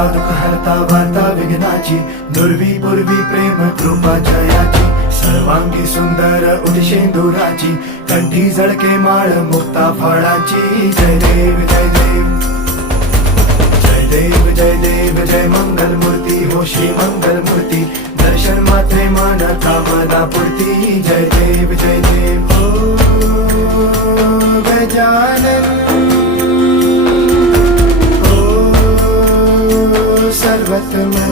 हरता दुःख हरता वार्ता विघ्नाची, दुर्वी पूर्वी प्रेम कृपा जयाची, सर्वांगी सुंदर उदिशेंदुराची, कंठी झळके माळ मुक्ता फळाची. जय देव जय देव जय देव जय देव जय मंगल मूर्ती हो श्री मंगल मूर्ती, दर्शन मात्रे मन कामना पूर्ती. जय देव जय देव हो गजानन हो सर्वतमन.